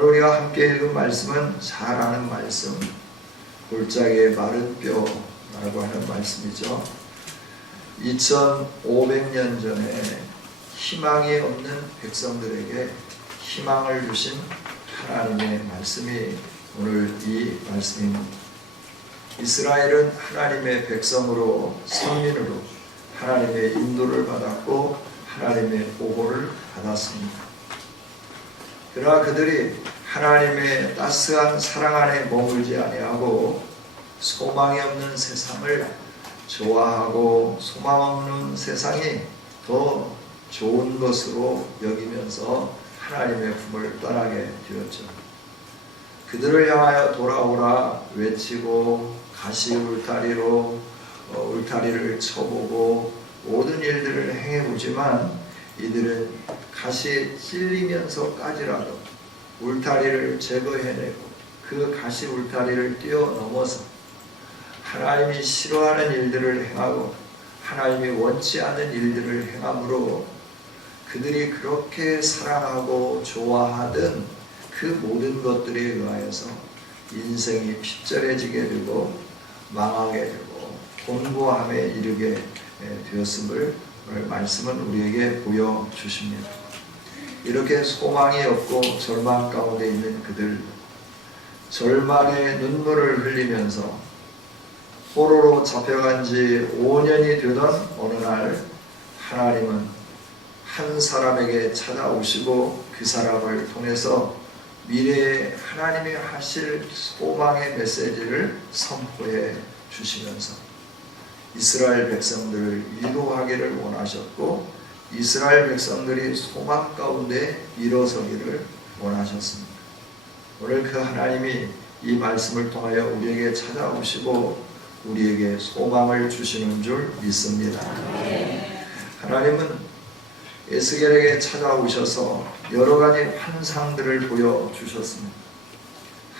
오늘 우리가 함께 읽은 말씀은 잘 아는 말씀, 골짜기의 마른 뼈라고 하는 말씀이죠. 2500년 전에 희망이 없는 백성들에게 희망을 주신 하나님의 말씀이 오늘 이 말씀입니다. 이스라엘은 하나님의 백성으로, 선민으로 하나님의 인도를 받았고 하나님의 보호를 받았습니다. 그러나 그들이 하나님의 따스한 사랑 안에 머물지 아니하고 소망이 없는 세상을 좋아하고 소망 없는 세상이 더 좋은 것으로 여기면서 하나님의 품을 떠나게 되었죠. 그들을 향하여 돌아오라 외치고 가시 울타리로 울타리를 쳐보고 모든 일들을 행해보지만 이들은 가시에 찔리면서까지라도 울타리를 제거해내고 그 가시 울타리를 뛰어넘어서 하나님이 싫어하는 일들을 행하고 하나님이 원치 않는 일들을 행함으로 그들이 그렇게 사랑하고 좋아하던 그 모든 것들에 의하여서 인생이 핍절해지게 되고 망하게 되고 곤고함에 이르게 되었음을 오늘 말씀은 우리에게 보여주십니다. 이렇게 소망이 없고 절망 가운데 있는 그들, 절망의 눈물을 흘리면서 포로로 잡혀간 지 5년이 되던 어느 날 하나님은 한 사람에게 찾아오시고 그 사람을 통해서 미래에 하나님이 하실 소망의 메시지를 선포해 주시면서 이스라엘 백성들을 위로하기를 원하셨고 이스라엘 백성들이 소망 가운데 일어서기를 원하셨습니다. 오늘 그 하나님이 이 말씀을 통하여 우리에게 찾아오시고 우리에게 소망을 주시는 줄 믿습니다. 하나님은 에스겔에게 찾아오셔서 여러 가지 환상들을 보여주셨습니다.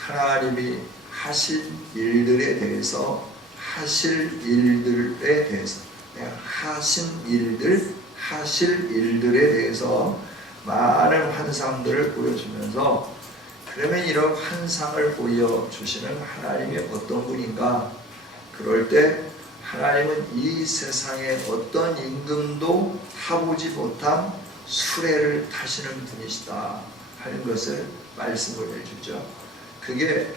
하나님이 하실 일들에 대해서 하실 일들에 대해서 많은 환상들을 보여주면서 그러면 이런 환상을 보여주시는 하나님이 어떤 분인가? 그럴 때 하나님은 이 세상에 어떤 임금도 타보지 못한 수레를 타시는 분이시다 하는 것을 말씀을 해주죠. 그게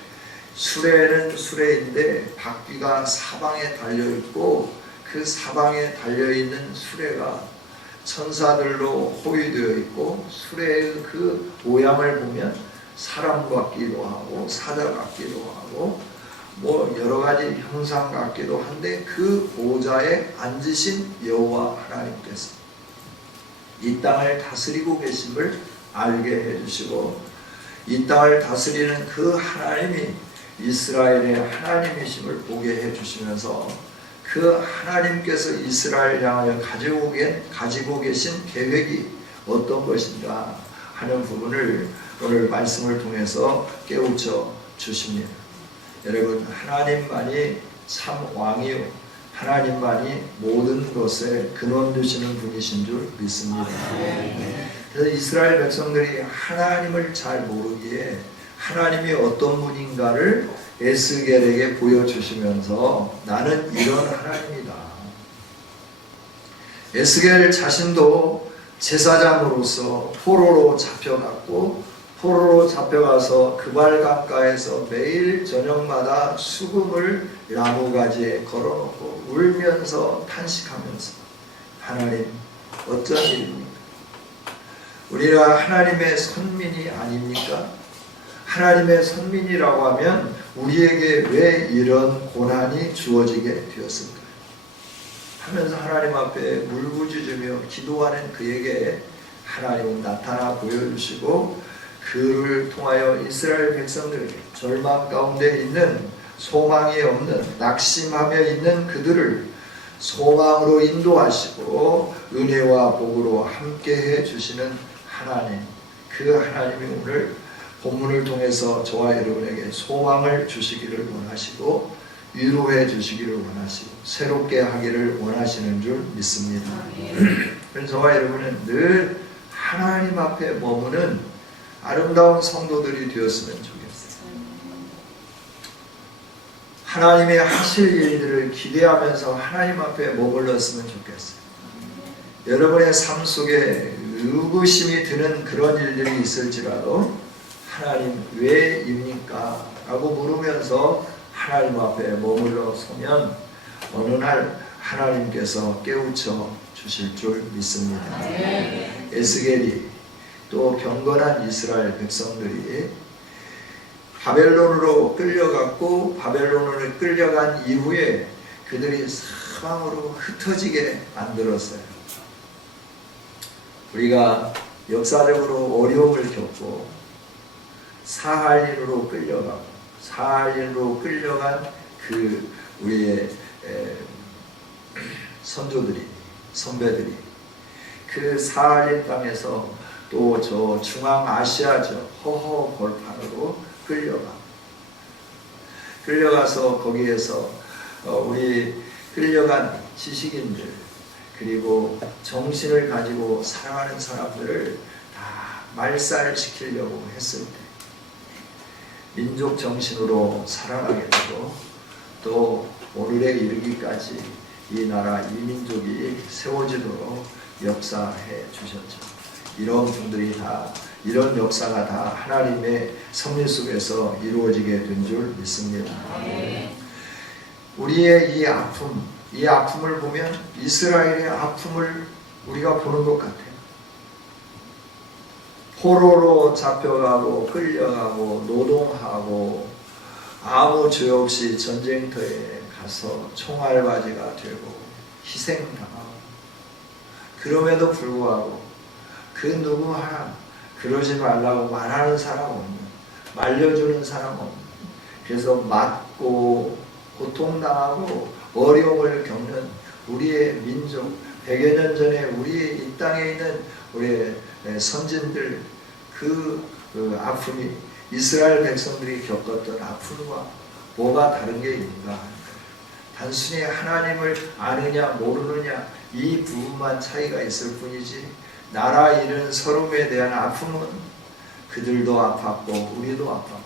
수레는 수레인데 바퀴가 사방에 달려있고 그 사방에 달려있는 수레가 천사들로 호위되어 있고 수레의 그 모양을 보면 사람 같기도 하고 사자 같기도 하고 여러 가지 형상 같기도 한데 그 보좌에 앉으신 여호와 하나님께서 이 땅을 다스리고 계심을 알게 해주시고 이 땅을 다스리는 그 하나님이 이스라엘의 하나님이심을 보게 해주시면서 그 하나님께서 이스라엘 향하여 가지고 계신 계획이 어떤 것인가 하는 부분을 오늘 말씀을 통해서 깨우쳐 주십니다. 여러분, 하나님만이 참 왕이요 하나님만이 모든 것에 근원 되시는 분이신 줄 믿습니다. 그래서 이스라엘 백성들이 하나님을 잘 모르기에 하나님이 어떤 분인가를 에스겔에게 보여주시면서 나는 이런 하나님이다. 에스겔 자신도 제사장으로서 포로로 잡혀가서 그발 강가에서 매일 저녁마다 수금을 나무가지에 걸어놓고 울면서 탄식하면서 하나님 어쩐 일입니까? 우리가 하나님의 선민이 아닙니까? 하나님의 선민이라고 하면 우리에게 왜 이런 고난이 주어지게 되었을까? 하면서 하나님 앞에 울부짖으며 기도하는 그에게 하나님은 나타나 보여주시고 그를 통하여 이스라엘 백성들에게 절망 가운데 있는 소망이 없는 낙심하며 있는 그들을 소망으로 인도하시고 은혜와 복으로 함께해 주시는 하나님, 그 하나님이 오늘 본문을 통해서 저와 여러분에게 소망을 주시기를 원하시고 위로해 주시기를 원하시고 새롭게 하기를 원하시는 줄 믿습니다. 그래서 저와 여러분은 늘 하나님 앞에 머무는 아름다운 성도들이 되었으면 좋겠어요. 하나님의 하실 일들을 기대하면서 하나님 앞에 머물렀으면 좋겠어요. 여러분의 삶 속에 의구심이 드는 그런 일들이 있을지라도 하나님 왜입니까? 라고 물으면서 하나님 앞에 머물러 서면 어느 날 하나님께서 깨우쳐 주실 줄 믿습니다. 에스겔이 또 경건한 이스라엘 백성들이 바벨론으로 끌려갔고 바벨론으로 끌려간 이후에 그들이 사방으로 흩어지게 만들었어요. 우리가 역사적으로 어려움을 겪고 사할린으로 끌려가고 사할린으로 끌려간 그 우리의 선조들이 선배들이 그 사할린 땅에서 또 저 중앙아시아죠 허허 벌판으로 끌려가서 거기에서 우리 끌려간 지식인들 그리고 정신을 가지고 살아가는 사람들을 다 말살시키려고 했을 때 민족 정신으로 살아가게 되고 또 오늘에 이르기까지 이 나라 이 민족이 세워지도록 역사해 주셨죠. 이런 분들이 다 이런 역사가 다 하나님의 섭리 속에서 이루어지게 된 줄 믿습니다. 우리의 이 아픔을 보면 이스라엘의 아픔을 우리가 보는 것 같아요. 포로로 잡혀가고 끌려가고 노동하고 아무 죄 없이 전쟁터에 가서 총알바지가 되고 희생당하고 그럼에도 불구하고 그 누구 하나 그러지 말라고 말하는 사람 없는 말려주는 사람 없는 그래서 맞고 고통당하고 어려움을 겪는 우리의 민족 100여 년 전에 우리 이 땅에 있는 우리의 선진들 그 아픔이 이스라엘 백성들이 겪었던 아픔과 뭐가 다른 게 있는가? 단순히 하나님을 아느냐 모르느냐 이 부분만 차이가 있을 뿐이지 나라 잃은 서름에 대한 아픔은 그들도 아팠고 우리도 아팠고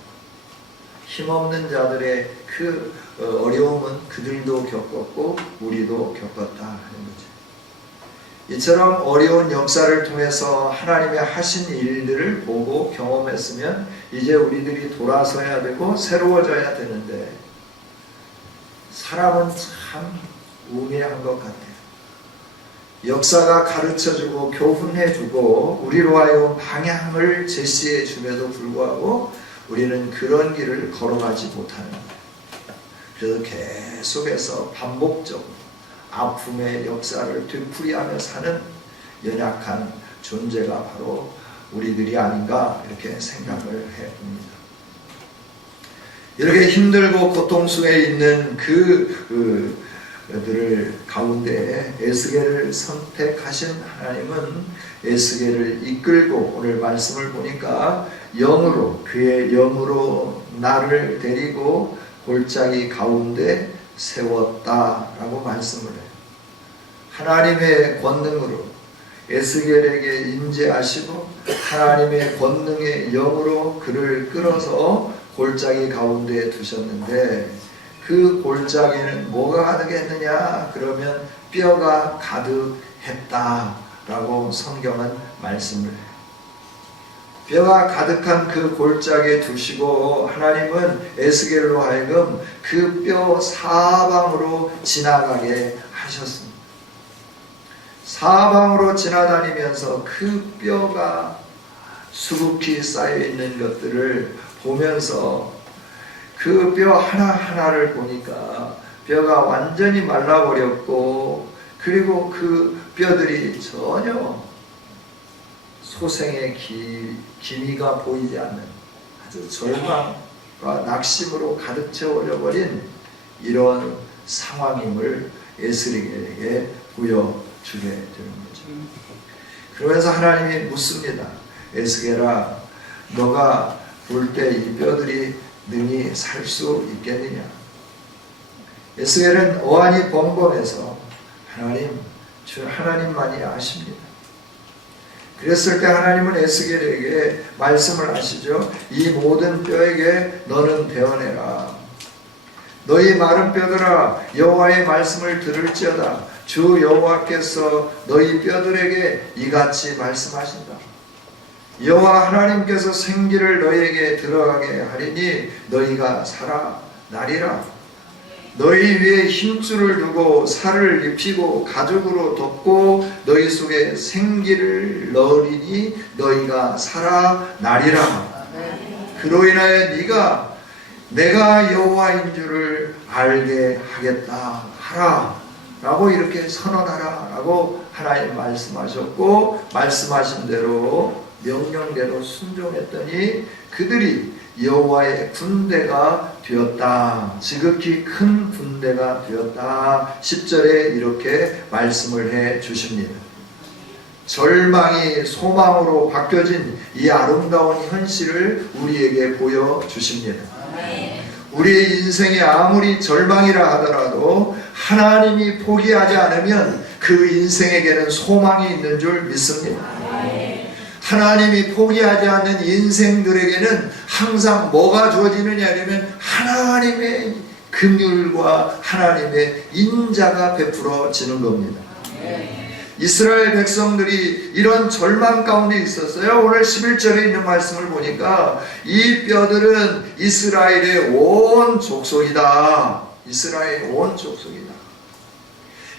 힘없는 자들의 그 어려움은 그들도 겪었고 우리도 겪었다 하는 거죠. 이처럼 어려운 역사를 통해서 하나님의 하신 일들을 보고 경험했으면 이제 우리들이 돌아서야 되고 새로워져야 되는데 사람은 참 우매한 것 같아요. 역사가 가르쳐주고 교훈해주고 우리로 하여금 방향을 제시해줌에도 불구하고 우리는 그런 길을 걸어가지 못하는 거예요. 그래서 계속해서 반복적으로 아픔의 역사를 되풀이하며 사는 연약한 존재가 바로 우리들이 아닌가 이렇게 생각을 해봅니다. 이렇게 힘들고 고통 속에 있는 그들을 가운데 에스겔을 선택하신 하나님은 에스겔을 이끌고 오늘 말씀을 보니까 영으로 그의 영으로 나를 데리고 골짜기 가운데 세웠다라고 말씀을 해요. 하나님의 권능으로 에스겔에게 임재하시고 하나님의 권능의 영으로 그를 끌어서 골짜기 가운데 두셨는데 그 골짜기는 뭐가 가득했느냐? 그러면 뼈가 가득했다라고 성경은 말씀을 해요. 뼈가 가득한 그 골짜기에 두시고 하나님은 에스겔로 하여금 그 뼈 사방으로 지나가게 하셨습니다. 사방으로 지나다니면서 그 뼈가 수북히 쌓여있는 것들을 보면서 그 뼈 하나하나를 보니까 뼈가 완전히 말라버렸고 그리고 그 뼈들이 전혀 소생의 기미가 보이지 않는 아주 절망과 낙심으로 가득 채워버린 이런 상황임을 에스겔에게 보여주게 되는 거죠. 그러면서 하나님이 묻습니다. 에스겔아, 너가 볼 때 이 뼈들이 능히 살 수 있겠느냐? 에스겔은 어안이 벙벙해서 하나님만이 아십니다. 그랬을 때 하나님은 에스겔에게 말씀을 하시죠. 이 모든 뼈에게 너는 대언해라. 너희 마른 뼈들아 여호와의 말씀을 들을지어다. 주 여호와께서 너희 뼈들에게 이같이 말씀하신다. 여호와 하나님께서 생기를 너희에게 들어가게 하리니 너희가 살아나리라. 너희 위에 힘줄을 두고 살을 입히고 가죽으로 덮고 너희 속에 생기를 넣으리니 너희가 살아나리라. 그로 인하여 네가 내가 여호와인 줄을 알게 하겠다 하라 라고 이렇게 선언하라 라고 하나님 말씀하셨고, 말씀하신 대로 명령대로 순종했더니 그들이 여호와의 군대가 되었다. 지극히 큰 군대가 되었다. 10절에 이렇게 말씀을 해 주십니다. 절망이 소망으로 바뀌어진 이 아름다운 현실을 우리에게 보여주십니다. 우리의 인생에 아무리 절망이라 하더라도 하나님이 포기하지 않으면 그 인생에게는 소망이 있는 줄 믿습니다. 하나님이 포기하지 않는 인생들에게는 항상 뭐가 주어지느냐 하면 하나님의 긍휼과 하나님의 인자가 베풀어지는 겁니다. 이스라엘 백성들이 이런 절망 가운데 있었어요. 오늘 11절에 있는 말씀을 보니까 이 뼈들은 이스라엘의 온 족속이다. 이스라엘의 온 족속이다.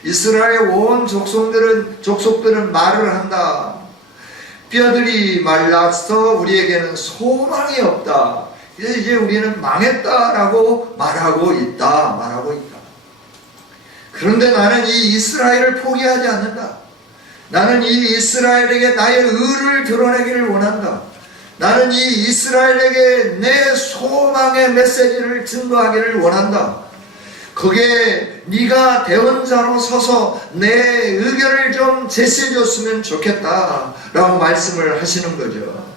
이스라엘의 온 족속들은 말을 한다. 뼈들이 말라서 우리에게는 소망이 없다. 이제 우리는 망했다라고 말하고 있다. 그런데 나는 이 이스라엘을 포기하지 않는다. 나는 이 이스라엘에게 나의 의를 드러내기를 원한다. 나는 이 이스라엘에게 내 소망의 메시지를 증거하기를 원한다. 거기에 네가 대언자로 서서 내 의견을 좀 제시해 줬으면 좋겠다 라고 말씀을 하시는 거죠.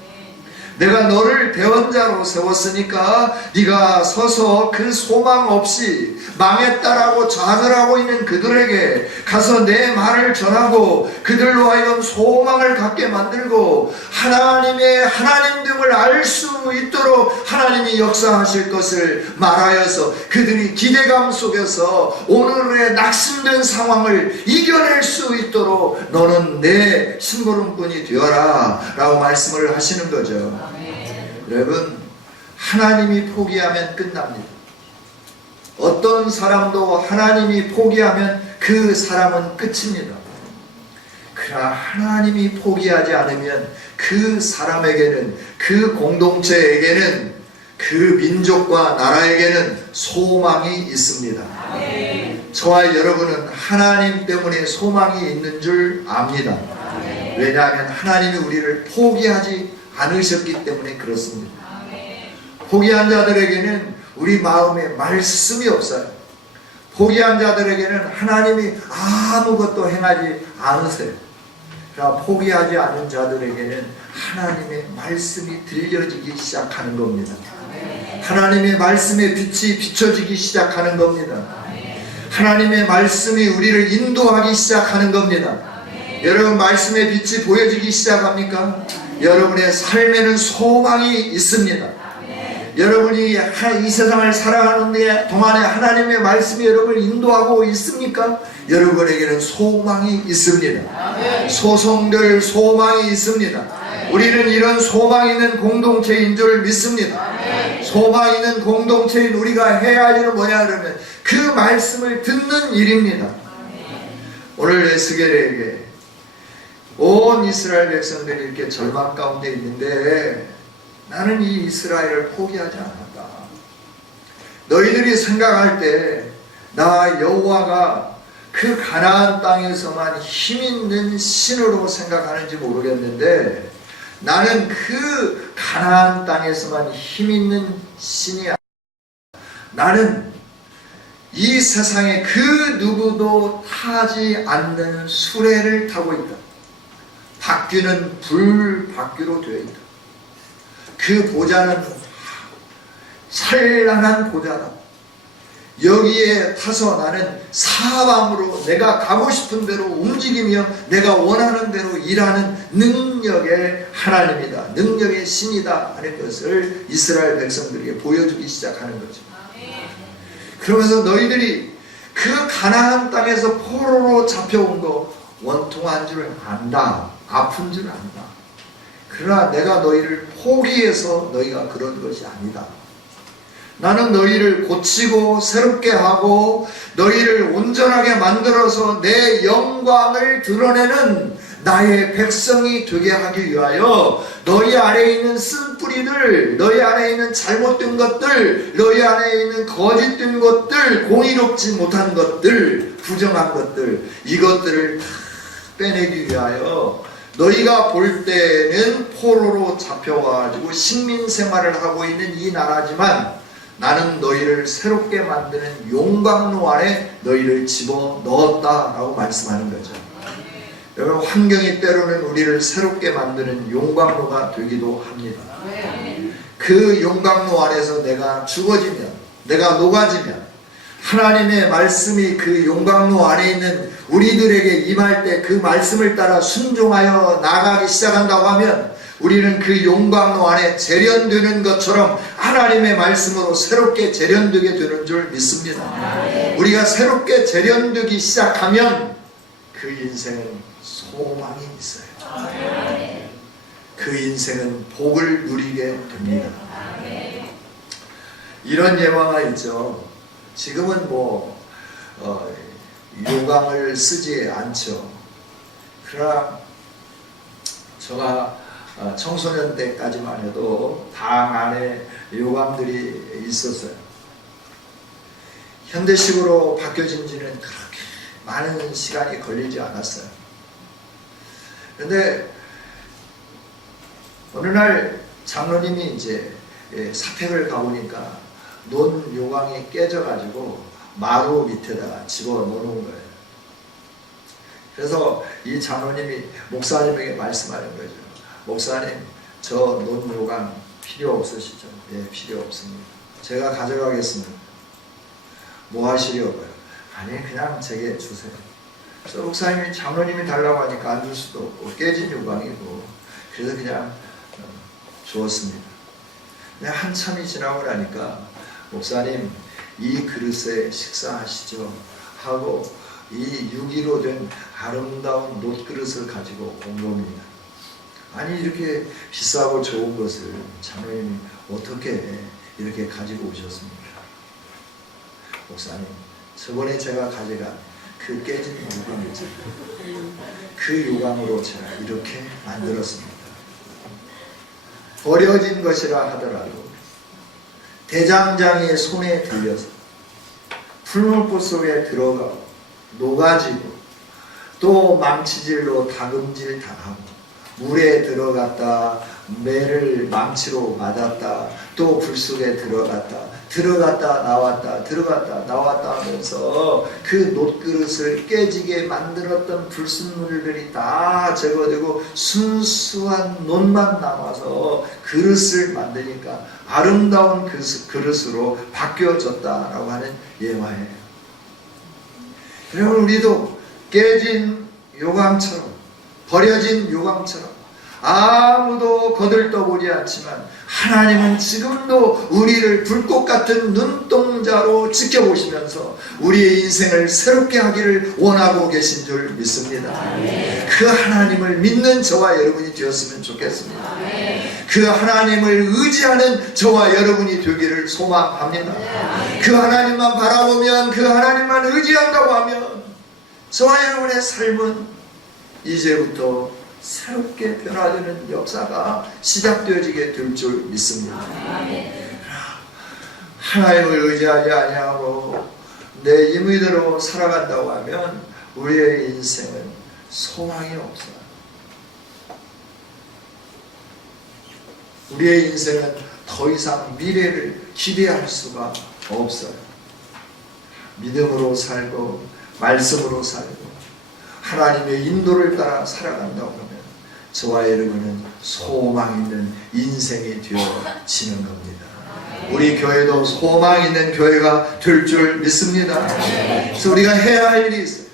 내가 너를 대언자로 세웠으니까 네가 서서 그 소망 없이 망했다라고 좌절하고 있는 그들에게 가서 내 말을 전하고 그들로 하여금 소망을 갖게 만들고 하나님의 하나님됨을 알 수 있도록 하나님이 역사하실 것을 말하여서 그들이 기대감 속에서 오늘의 낙심된 상황을 이겨낼 수 있도록 너는 내 심부름꾼이 되어라 라고 말씀을 하시는 거죠. 여러분, 하나님이 포기하면 끝납니다. 어떤 사람도 하나님이 포기하면 그 사람은 끝입니다. 그러나 하나님이 포기하지 않으면 그 사람에게는, 그 공동체에게는, 그 민족과 나라에게는 소망이 있습니다. 저와 여러분은 하나님 때문에 소망이 있는 줄 압니다. 왜냐하면 하나님이 우리를 포기하지 않으셨기 때문에 그렇습니다. 포기한 자들에게는 우리 마음에 말씀이 없어요. 포기한 자들에게는 하나님이 아무것도 행하지 않으세요. 그러나 포기하지 않은 자들에게는 하나님의 말씀이 들려지기 시작하는 겁니다. 하나님의 말씀의 빛이 비춰지기 시작하는 겁니다. 하나님의 말씀이 우리를 인도하기 시작하는 겁니다. 여러분, 말씀의 빛이 보여지기 시작합니까? 여러분의 삶에는 소망이 있습니다. 여러분이 이 세상을 살아가는 동안에 하나님의 말씀이 여러분을 인도하고 있습니까? 여러분에게는 소망이 있습니다. 소송될 소망이 있습니다. 우리는 이런 소망 있는 공동체인 줄 믿습니다. 소망 있는 공동체인 우리가 해야 할 일은 뭐냐 그러면 그 말씀을 듣는 일입니다. 오늘 에스겔에게 온 이스라엘 백성들이 이렇게 절망 가운데 있는데 나는 이 이스라엘을 포기하지 않았다. 너희들이 생각할 때 나 여호와가 그 가나안 땅에서만 힘있는 신으로 생각하는지 모르겠는데 나는 그 가나안 땅에서만 힘있는 신이 아니라 나는 이 세상에 그 누구도 타지 않는 수레를 타고 있다. 바퀴는 불바퀴로 되어 있다. 그 보좌는 찬란한 보좌다. 여기에 타서 나는 사방으로 내가 가고 싶은 대로 움직이며 내가 원하는 대로 일하는 능력의 하나님이다, 능력의 신이다 하는 것을 이스라엘 백성들에게 보여주기 시작하는 거죠. 그러면서 너희들이 그 가나안 땅에서 포로로 잡혀온 거 원통한 줄 안다, 아픈 줄 안다. 그러나 내가 너희를 포기해서 너희가 그런 것이 아니다. 나는 너희를 고치고 새롭게 하고 너희를 온전하게 만들어서 내 영광을 드러내는 나의 백성이 되게 하기 위하여 너희 안에 있는 쓴뿌리들, 너희 안에 있는 잘못된 것들, 너희 안에 있는 거짓된 것들, 공의롭지 못한 것들, 부정한 것들, 이것들을 다 빼내기 위하여 너희가 볼 때는 포로로 잡혀와가지고 식민생활을 하고 있는 이 나라지만 나는 너희를 새롭게 만드는 용광로 안에 너희를 집어넣었다라고 말씀하는 거죠. 여러분, 환경이 때로는 우리를 새롭게 만드는 용광로가 되기도 합니다. 그 용광로 안에서 내가 죽어지면, 내가 녹아지면 하나님의 말씀이 그 용광로 안에 있는 우리들에게 임할 때 그 말씀을 따라 순종하여 나아가기 시작한다고 하면 우리는 그 용광로 안에 재련되는 것처럼 하나님의 말씀으로 새롭게 재련되게 되는 줄 믿습니다. 우리가 새롭게 재련되기 시작하면 그 인생은 소망이 있어요. 그 인생은 복을 누리게 됩니다. 이런 예화가 있죠. 지금은 요강을 쓰지 않죠. 그러나 제가 청소년 때까지만 해도 방 안에 요강들이 있었어요. 현대식으로 바뀌어진 지는 그렇게 많은 시간이 걸리지 않았어요. 그런데 어느 날 장로님이 이제 사택을 가보니까 논 요강이 깨져가지고 마루 밑에다가 집어넣는 거예요. 그래서 이 장로님이 목사님에게 말씀하는 거죠. 목사님, 저 논 요강 필요 없으시죠? 네, 필요 없습니다. 제가 가져가겠습니다. 뭐 하시려고요? 아니, 그냥 제게 주세요. 그래서 목사님이, 장로님이 달라고 하니까 안 줄 수도 없고 깨진 요강이고, 그래서 그냥 주었습니다. 그냥 한참이 지나고 나니까 목사님, 이 그릇에 식사하시죠 하고 이 유기로 된 아름다운 놋그릇을 가지고 온 겁니다. 아니, 이렇게 비싸고 좋은 것을 장로님이 어떻게 이렇게 가지고 오셨습니까? 목사님, 저번에 제가 가져간 그 깨진 요강 있잖아요. 그 요강으로 제가 이렇게 만들었습니다. 버려진 것이라 하더라도 대장장이의 손에 들려서 풀물꽃 속에 들어가 녹아지고 또 망치질로 다금질 당하고 물에 들어갔다 매를 망치로 맞았다 또 불 속에 들어갔다 나왔다 하면서 그 놋그릇을 깨지게 만들었던 불순물들이 다 제거되고 순수한 놋만 남아서 그릇을 만드니까 아름다운 그릇으로 바뀌어졌다라고 하는 예화예요. 그러면 우리도 깨진 요강처럼, 버려진 요강처럼 아무도 거들떠보지 않지만 하나님은 지금도 우리를 불꽃 같은 눈동자로 지켜보시면서 우리의 인생을 새롭게 하기를 원하고 계신 줄 믿습니다. 그 하나님을 믿는 저와 여러분이 되었으면 좋겠습니다. 그 하나님을 의지하는 저와 여러분이 되기를 소망합니다. 그 하나님만 바라보면, 그 하나님만 의지한다고 하면 저와 여러분의 삶은 이제부터 새롭게 변화되는 역사가 시작되어지게 될 줄 믿습니다. 하나님을 의지하지 아니하고 내 임의대로 살아간다고 하면 우리의 인생은 소망이 없어요. 우리의 인생은 더 이상 미래를 기대할 수가 없어요. 믿음으로 살고 말씀으로 살고 하나님의 인도를 따라 살아간다고 하면 저와 여러분은 소망 있는 인생이 되어지는 겁니다. 우리 교회도 소망 있는 교회가 될 줄 믿습니다. 그래서 우리가 해야 할 일이 있어요.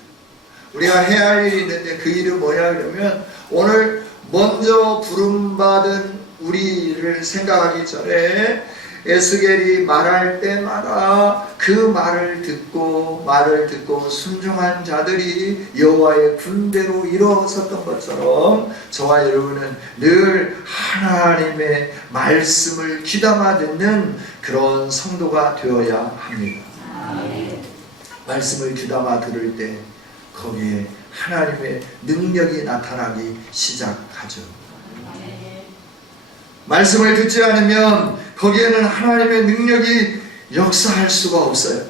우리가 해야 할 일이 있는데 그 일은 뭐냐 그러면 오늘 먼저 부름받은 우리를 생각하기 전에 에스겔이 말할 때마다 그 말을 듣고 순종한 자들이 여호와의 군대로 일어섰던 것처럼 저와 여러분은 늘 하나님의 말씀을 귀담아 듣는 그런 성도가 되어야 합니다. 말씀을 귀담아 들을 때 거기에 하나님의 능력이 나타나기 시작하죠. 말씀을 듣지 않으면 거기에는 하나님의 능력이 역사할 수가 없어요.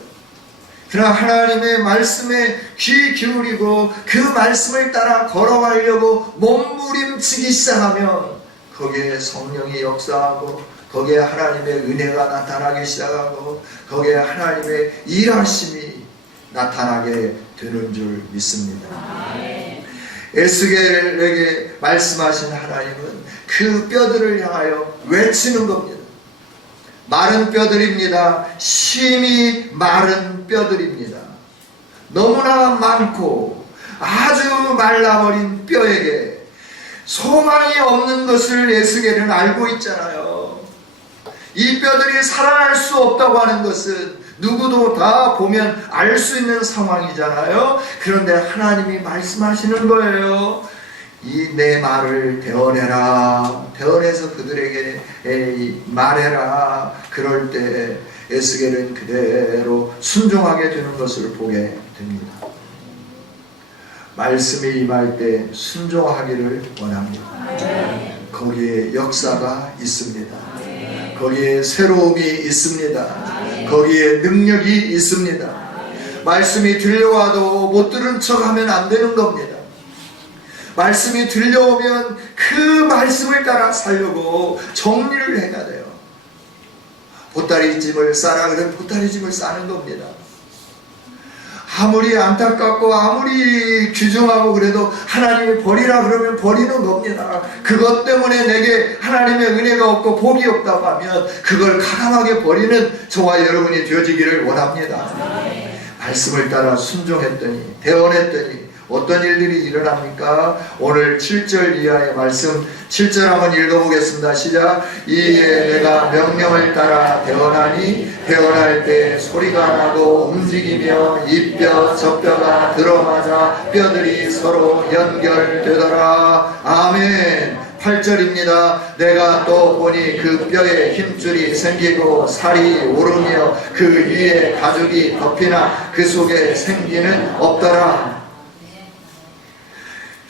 그러나 하나님의 말씀에 귀 기울이고 그 말씀을 따라 걸어가려고 몸부림치기 시작하면 거기에 성령이 역사하고 거기에 하나님의 은혜가 나타나기 시작하고 거기에 하나님의 일하심이 나타나게 되는 줄 믿습니다. 에스겔에게 말씀하신 하나님은 그 뼈들을 향하여 외치는 겁니다. 마른 뼈들입니다. 심히 마른 뼈들입니다. 너무나 많고 아주 말라버린 뼈에게 소망이 없는 것을 에스겔은 알고 있잖아요. 이 뼈들이 살아날 수 없다고 하는 것은 누구도 다 보면 알 수 있는 상황이잖아요. 그런데 하나님이 말씀하시는 거예요. 이 내 말을 대언해라. 대언해서 그들에게 말해라. 그럴 때 에스겔은 그대로 순종하게 되는 것을 보게 됩니다. 말씀이 임할 때 순종하기를 원합니다. 거기에 역사가 있습니다. 거기에 새로움이 있습니다. 거기에 능력이 있습니다. 말씀이 들려와도 못 들은 척하면 안 되는 겁니다. 말씀이 들려오면 그 말씀을 따라 살려고 정리를 해야 돼요. 보따리집을 싸라 그러면 보따리집을 싸는 겁니다. 아무리 안타깝고 아무리 규정하고 그래도 하나님이 버리라 그러면 버리는 겁니다. 그것 때문에 내게 하나님의 은혜가 없고 복이 없다고 하면 그걸 가감하게 버리는 저와 여러분이 되어지기를 원합니다. 말씀을 따라 순종했더니 대언했더니 어떤 일들이 일어납니까? 오늘 7절 이하의 말씀 7절 한번 읽어보겠습니다. 시작. 이에 내가 명령을 따라 대언하니 대언할 때 소리가 나고 움직이며 이 뼈 저 뼈가 들어맞아 뼈들이 서로 연결되더라. 아멘. 8절입니다. 내가 또 보니 그 뼈에 힘줄이 생기고 살이 오르며 그 위에 가죽이 덮이나 그 속에 생기는 없더라.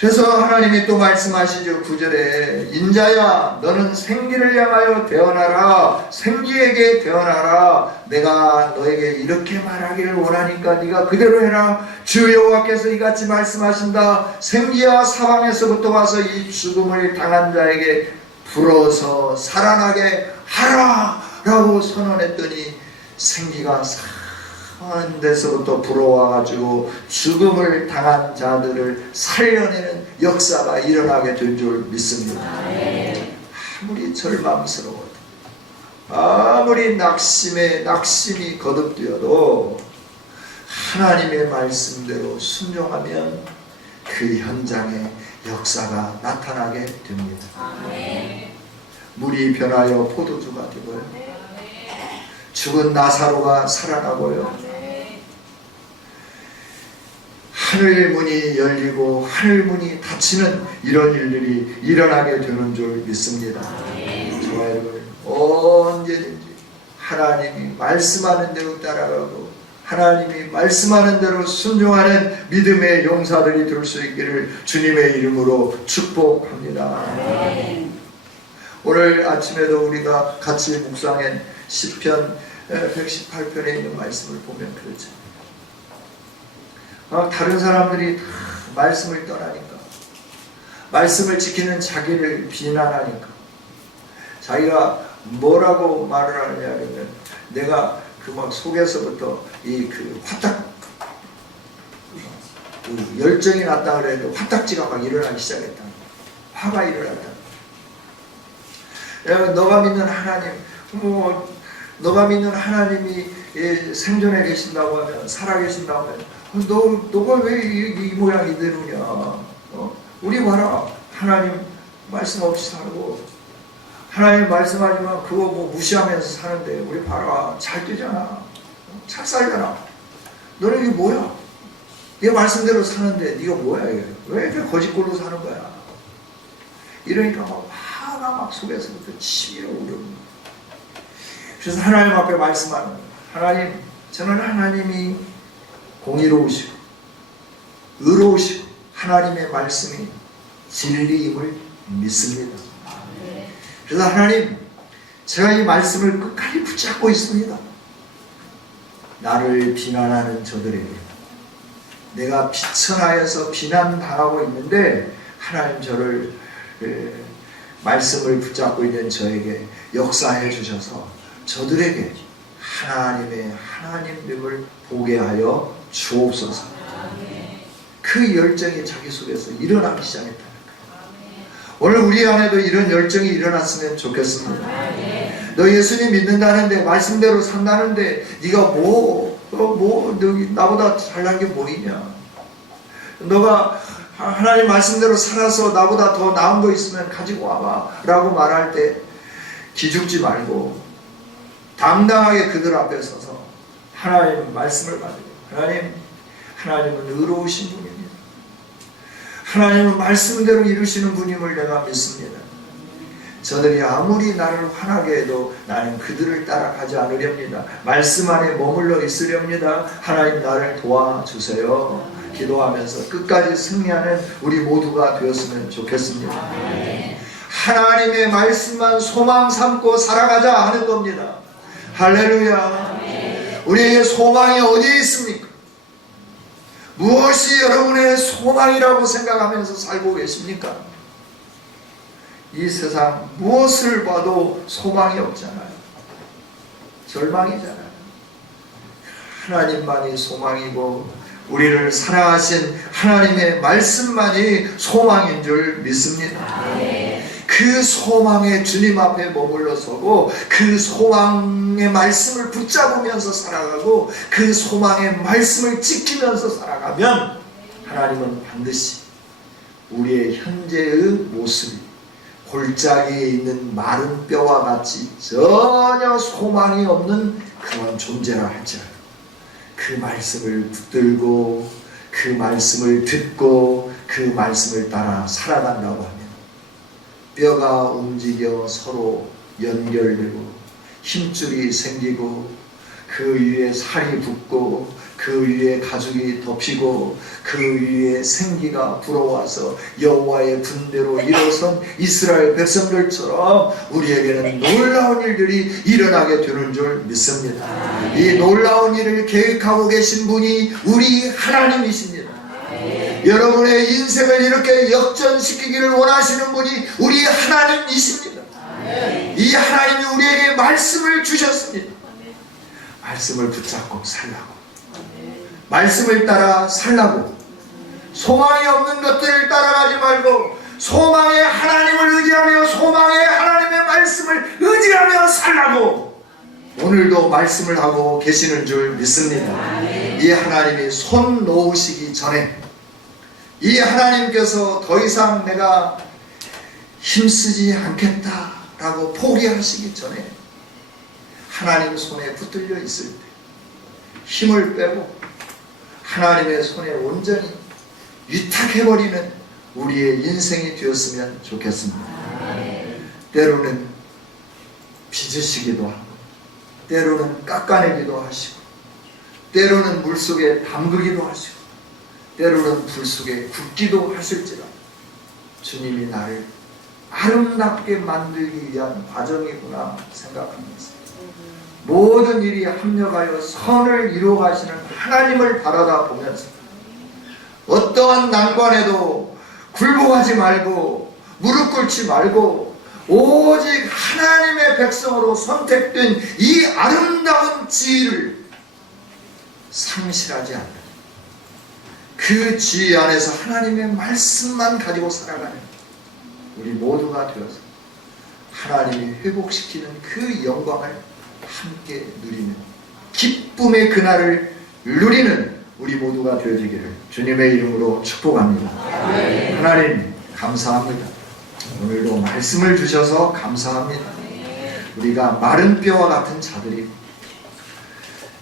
그래서 하나님이 또 말씀하시죠. 9절에 인자야 너는 생기를 향하여 대언하라. 생기에게 대언하라. 내가 너에게 이렇게 말하기를 원하니까 네가 그대로 해라. 주 여호와께서 이같이 말씀하신다. 생기야 사방에서부터 와서 이 죽음을 당한 자에게 불어서 살아나게 하라 라고 선언했더니 생기가 한 데서부터 불어와가지고 죽음을 당한 자들을 살려내는 역사가 일어나게 된 줄 믿습니다. 아무리 절망스러워도 아무리 낙심이 거듭되어도 하나님의 말씀대로 순종하면 그 현장에 역사가 나타나게 됩니다. 물이 변하여 포도주가 되고요. 죽은 나사로가 살아나고요. 하늘 문이 열리고 하늘 문이 닫히는 이런 일들이 일어나게 되는 줄 믿습니다. 저와 여러분 언제든지 하나님이 말씀하는 대로 따라가고 하나님이 말씀하는 대로 순종하는 믿음의 용사들이 될 수 있기를 주님의 이름으로 축복합니다. 오늘 아침에도 우리가 같이 묵상한 시편 118편에 있는 말씀을 보면 그렇죠. 다른 사람들이 다 말씀을 떠나니까 말씀을 지키는 자기를 비난하니까 자기가 뭐라고 말을 하느냐 하면 내가 그 막 속에서부터 이 그 열정이 났다 그래도 화딱지가 막 일어나기 시작했다. 화가 일어났다. 너가 믿는 하나님 너가 믿는 하나님이 생존해 계신다고 하면, 살아 계신다고 하면, 너가 왜 이 모양이 되느냐? 우리 봐라. 하나님 말씀 없이 살고, 하나님 말씀하지만 그거 뭐 무시하면서 사는데, 우리 봐라. 잘 되잖아. 잘 살잖아. 너는 이게 뭐야? 네 말씀대로 사는데 네가 뭐야 이게? 왜 이렇게 거짓골로 사는 거야? 이러니까 막 화가 막 속에서부터 치밀어 오릅니다. 그래서 하나님 앞에 말씀하는 거예요. 하나님, 저는 하나님이 공의로우시고 의로우시고 하나님의 말씀이 진리임을 믿습니다. 그래서 하나님, 제가 이 말씀을 끝까지 붙잡고 있습니다. 나를 비난하는 저들에게, 내가 비천하여서 비난당하고 있는데 하나님 저를 말씀을 붙잡고 있는 저에게 역사해 주셔서 저들에게 하나님의 하나님됨을 보게 하여 주옵소서. 그 열정이 자기 속에서 일어나기 시작했다는 거예요. 오늘 우리 안에도 이런 열정이 일어났으면 좋겠습니다. 너 예수님 믿는다는데, 말씀대로 산다는데 네가 너기 나보다 잘난 게 뭐 있냐? 너가 하나님 말씀대로 살아서 나보다 더 나은 거 있으면 가지고 와봐 라고 말할 때 기죽지 말고 당당하게 그들 앞에 서서 하나님 말씀을 가지고, 하나님은 의로우신 분입니다. 하나님은 말씀대로 이루시는 분임을 내가 믿습니다. 저들이 아무리 나를 화나게 해도 나는 그들을 따라가지 않으렵니다. 말씀 안에 머물러 있으렵니다. 하나님 나를 도와주세요. 기도하면서 끝까지 승리하는 우리 모두가 되었으면 좋겠습니다. 하나님의 말씀만 소망 삼고 살아가자 하는 겁니다. 할렐루야. 우리에게 소망이 어디에 있습니까? 무엇이 여러분의 소망이라고 생각하면서 살고 계십니까? 이 세상 무엇을 봐도 소망이 없잖아요. 절망이잖아요. 하나님만이 소망이고 우리를 사랑하신 하나님의 말씀만이 소망인 줄 믿습니다. 그 소망의 주님 앞에 머물러 서고 그 소망의 말씀을 붙잡으면서 살아가고 그 소망의 말씀을 지키면서 살아가면 하나님은 반드시 우리의 현재의 모습이 골짜기에 있는 마른 뼈와 같이 전혀 소망이 없는 그런 존재라 할지라도 그 말씀을 붙들고 그 말씀을 듣고 그 말씀을 따라 살아간다고 하면 뼈가 움직여 서로 연결되고 힘줄이 생기고 그 위에 살이 붙고 그 위에 가죽이 덮이고 그 위에 생기가 불어와서 여호와의 분대로 일어선 이스라엘 백성들처럼 우리에게는 놀라운 일들이 일어나게 되는 줄 믿습니다. 이 놀라운 일을 계획하고 계신 분이 우리 하나님이십니다. 여러분의 인생을 이렇게 역전시키기를 원하시는 분이 우리 하나님이십니다. 이 하나님이 우리에게 말씀을 주셨습니다. 말씀을 붙잡고 살라고, 말씀을 따라 살라고, 소망이 없는 것들을 따라가지 말고 소망의 하나님을 의지하며 소망의 하나님의 말씀을 의지하며 살라고 오늘도 말씀을 하고 계시는 줄 믿습니다. 이 하나님이 손 놓으시기 전에, 이 하나님께서 더 이상 내가 힘쓰지 않겠다라고 포기하시기 전에 하나님 손에 붙들려 있을 때 힘을 빼고 하나님의 손에 온전히 위탁해버리는 우리의 인생이 되었으면 좋겠습니다. 때로는 빚으시기도 하고 때로는 깎아내기도 하시고 때로는 물속에 담그기도 하시고 때로는 불 속에 굽기도 하실지라 주님이 나를 아름답게 만들기 위한 과정이구나 생각하면서 모든 일이 합력하여 선을 이루어가시는 하나님을 바라다 보면서 어떠한 난관에도 굴복하지 말고 무릎 꿇지 말고 오직 하나님의 백성으로 선택된 이 아름다운 지위를 상실하지 않는 그 지위 안에서 하나님의 말씀만 가지고 살아가는 우리 모두가 되어서 하나님이 회복시키는 그 영광을 함께 누리는 기쁨의 그날을 누리는 우리 모두가 되어지기를 주님의 이름으로 축복합니다. 하나님 감사합니다. 오늘도 말씀을 주셔서 감사합니다. 우리가 마른 뼈와 같은 자들이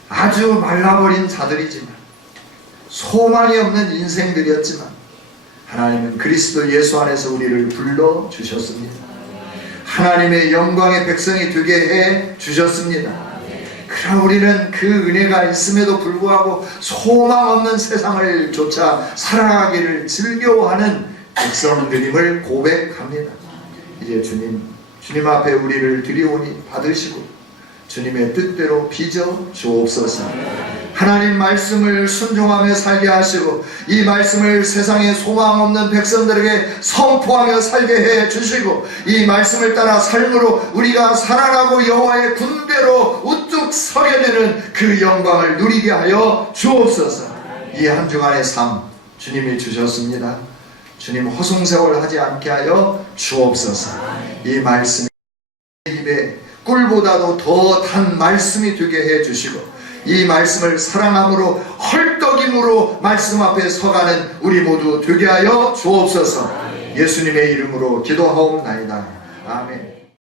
아주 말라버린 자들이지만 소망이 없는 인생들이었지만 하나님은 그리스도 예수 안에서 우리를 불러주셨습니다. 하나님의 영광의 백성이 되게 해 주셨습니다. 그러나 우리는 그 은혜가 있음에도 불구하고 소망 없는 세상을 쫓아 살아가기를 즐겨하는 백성들임을 고백합니다. 이제 주님 앞에 우리를 드리오니 받으시고 주님의 뜻대로 빚어 주옵소서. 하나님 말씀을 순종하며 살게 하시고 이 말씀을 세상에 소망 없는 백성들에게 선포하며 살게 해 주시고 이 말씀을 따라 삶으로 우리가 살아나고 여호와의 군대로 우뚝 서게 되는 그 영광을 누리게 하여 주옵소서. 이 한 주간의 삶 주님이 주셨습니다. 주님 허송세월 하지 않게 하여 주옵소서. 이 말씀이 입에 꿀보다도 더 단 말씀이 되게 해 주시고 이 말씀을 사랑함으로 헐떡임으로 말씀 앞에 서가는 우리 모두 되게 하여 주옵소서. 예수님의 이름으로 기도하옵나이다. 아멘.